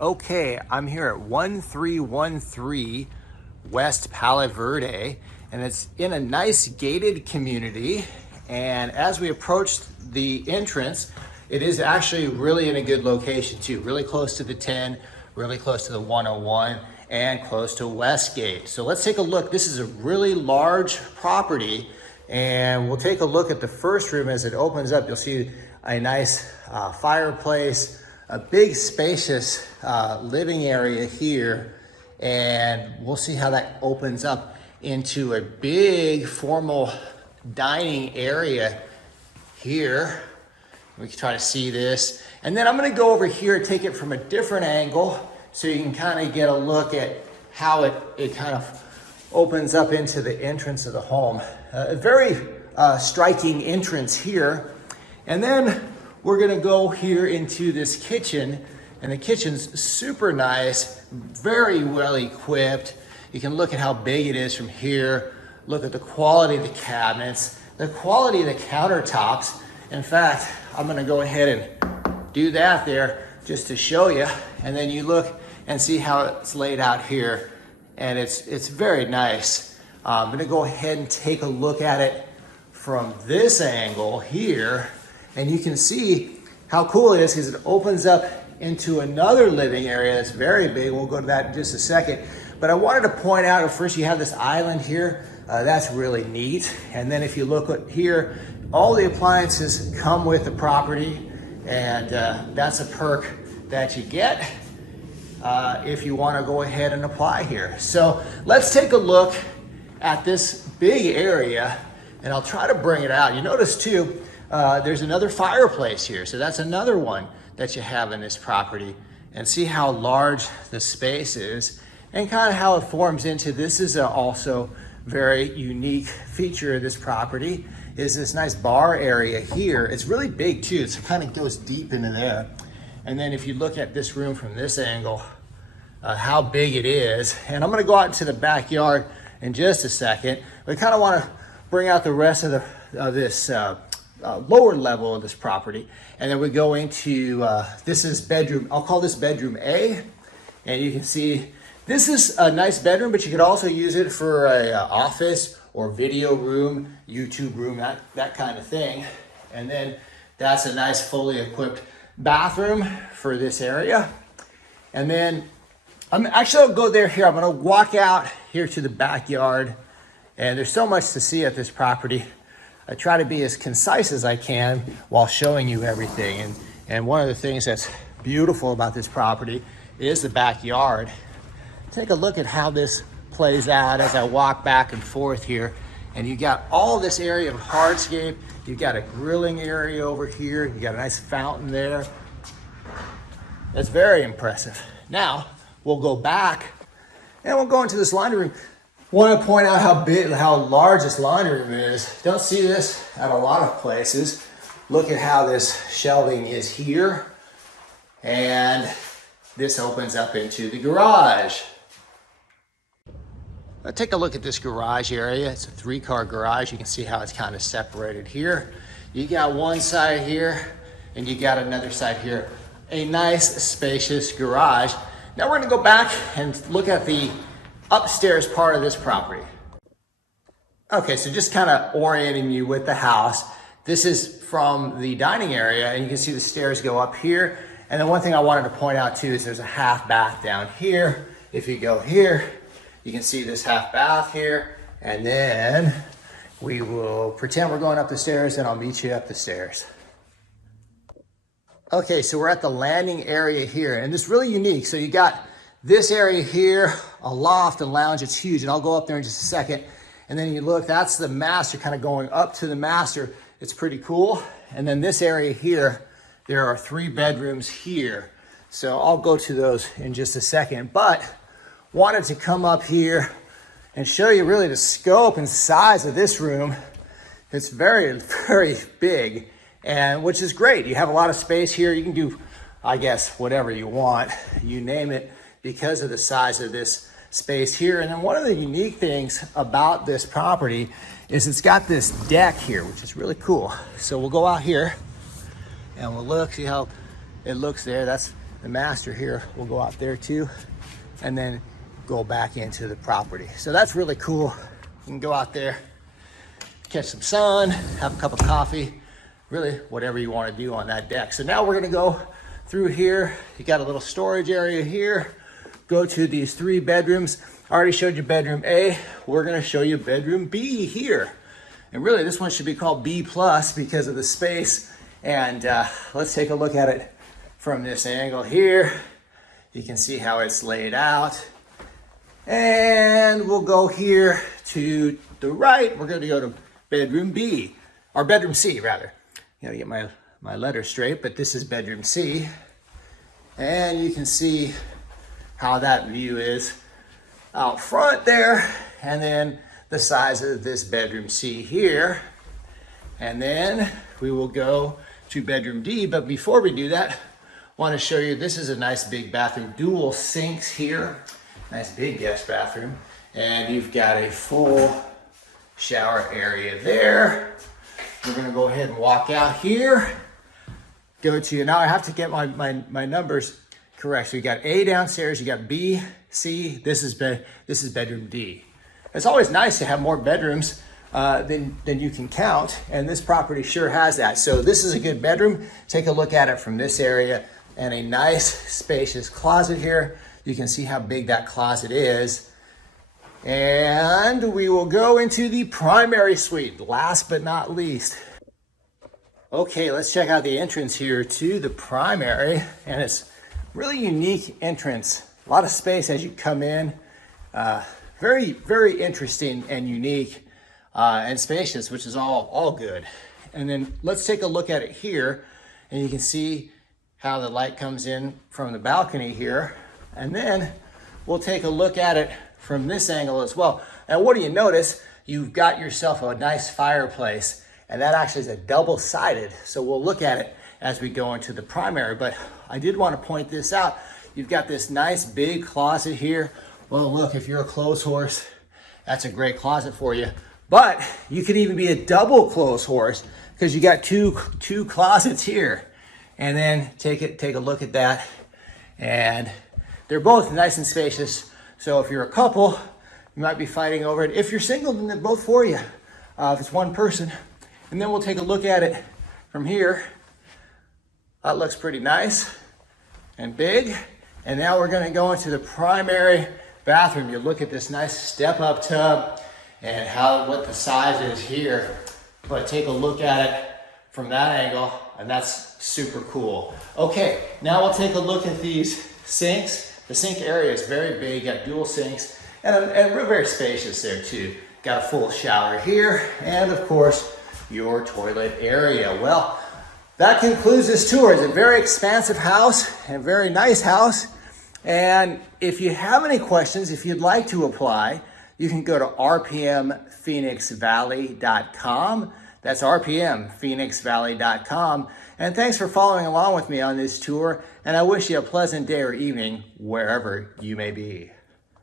Okay, I'm here at 1313 West Palo Verde, and it's in a nice gated community. And as we approach the entrance, it is actually really in a good location too, really close to the 10, really close to the 101, and close to Westgate. So let's take a look. This is a really large property, and we'll take a look at the first room. As it opens up, you'll see a nice fireplace, a big spacious living area here, and we'll see how that opens up into a big formal dining area here. We can try to see this. And then I'm gonna go over here and take it from a different angle so you can kind of get a look at how it kind of opens up into the entrance of the home. A very striking entrance here. And then we're gonna go here into this kitchen, and the kitchen's super nice, very well equipped. You can look at how big it is from here. Look at the quality of the cabinets, the quality of the countertops. In fact, I'm gonna go ahead and do that there just to show you. And then you look and see how it's laid out here. And it's very nice. I'm gonna go ahead and take a look at it from this angle here. And you can see how cool it is because it opens up into another living area that's very big. We'll go to that in just a second. But I wanted to point out, first you have this island here. That's really neat. And then if you look at here, all the appliances come with the property. And that's a perk that you get if you want to go ahead and apply here. So let's take a look at this big area, and I'll try to bring it out. You notice too, there's another fireplace here. So that's another one that you have in this property. And see how large the space is and kind of how it forms into, this is also very unique feature of this property, is this nice bar area here. It's really big too, so it kind of goes deep into there. And then if you look at this room from this angle, how big it is. And I'm gonna go out into the backyard in just a second. We kind of wanna bring out the rest of this lower level of this property. And then we go into, this is bedroom, I'll call this bedroom A. And you can see, this is a nice bedroom, but you could also use it for a office or video room, YouTube room, that kind of thing. And then that's a nice fully equipped bathroom for this area. And then, I'll go there here. I'm gonna walk out here to the backyard, and there's so much to see at this property. I try to be as concise as I can while showing you everything. And one of the things that's beautiful about this property is the backyard. Take a look at how this plays out as I walk back and forth here. And you got all this area of hardscape. You've got a grilling area over here. You got a nice fountain there. That's very impressive. Now, we'll go back and we'll go into this laundry room. Want to point out how large this laundry room is. Don't see this at a lot of places. Look at how this shelving is here. And this opens up into the garage. Let's take a look at this garage area. It's a 3-car garage. You can see how it's kind of separated here. You got one side here and you got another side here. A nice spacious garage. Now we're gonna go back and look at the upstairs part of this property. Okay, so just kind of orienting you with the house. This is from the dining area, and you can see the stairs go up here. And then one thing I wanted to point out too is there's a half bath down here. If you go here, you can see this half bath here. And then we will pretend we're going up the stairs, and I'll meet you up the stairs. Okay, so we're at the landing area here, and it's really unique. So you got this area here, a loft and lounge. It's huge, and I'll go up there in just a second. And then you look, that's the master, kind of going up to the master. It's pretty cool. And then this area here, there are 3 bedrooms here. So I'll go to those in just a second, but wanted to come up here and show you really the scope and size of this room. It's very, very big, and which is great. You have a lot of space here. You can do, I guess, whatever you want, you name it, because of the size of this space here. And then one of the unique things about this property is it's got this deck here, which is really cool. So we'll go out here and we'll look, see how it looks there. That's the master here will go out there too, and then go back into the property. So that's really cool. You can go out there, catch some sun, have a cup of coffee, really whatever you want to do on that deck. So now we're gonna go through here. You got a little storage area here. Go to these 3 bedrooms. I already showed you bedroom A. We're gonna show you bedroom B here. And really this one should be called B plus because of the space. And let's take a look at it from this angle here. You can see how it's laid out. And we'll go here to the right. We're gonna go to bedroom B, or bedroom C rather. You gotta get my letters straight, but this is bedroom C. And you can see how that view is out front there. And then the size of this bedroom C here. And then we will go to bedroom D. But before we do that, I want to show you, this is a nice big bathroom, dual sinks here. Nice big guest bathroom. And you've got a full shower area there. We're gonna go ahead and walk out here. Go to, now I have to get my numbers correct. So you got A downstairs, you got B, C, this is bedroom D. It's always nice to have more bedrooms than you can count, and this property sure has that. So this is a good bedroom. Take a look at it from this area, and a nice spacious closet here. You can see how big that closet is. And we will go into the primary suite, last but not least. Okay, let's check out the entrance here to the primary, and it's really unique entrance. A lot of space as you come in. Very, very interesting and unique and spacious, which is all good. And then let's take a look at it here, and you can see how the light comes in from the balcony here. And then we'll take a look at it from this angle as well. And what do you notice? You've got yourself a nice fireplace, and that actually is a double-sided. So we'll look at it as we go into the primary, but I did want to point this out. You've got this nice big closet here. Well, look, if you're a clothes horse, that's a great closet for you. But you could even be a double clothes horse because you got two closets here. And then take a look at that. And they're both nice and spacious. So if you're a couple, you might be fighting over it. If you're single, then they're both for you. If it's one person. And then we'll take a look at it from here. That looks pretty nice and big. And now we're gonna go into the primary bathroom. You look at this nice step-up tub and what the size is here. But take a look at it from that angle, and that's super cool. Okay, now we'll take a look at these sinks. The sink area is very big, got dual sinks, and we're very spacious there too. Got a full shower here, and of course, your toilet area. Well, that concludes this tour. It's a very expansive house and a very nice house. And if you have any questions, if you'd like to apply, you can go to rpmphoenixvalley.com. That's rpmphoenixvalley.com. And thanks for following along with me on this tour. And I wish you a pleasant day or evening wherever you may be.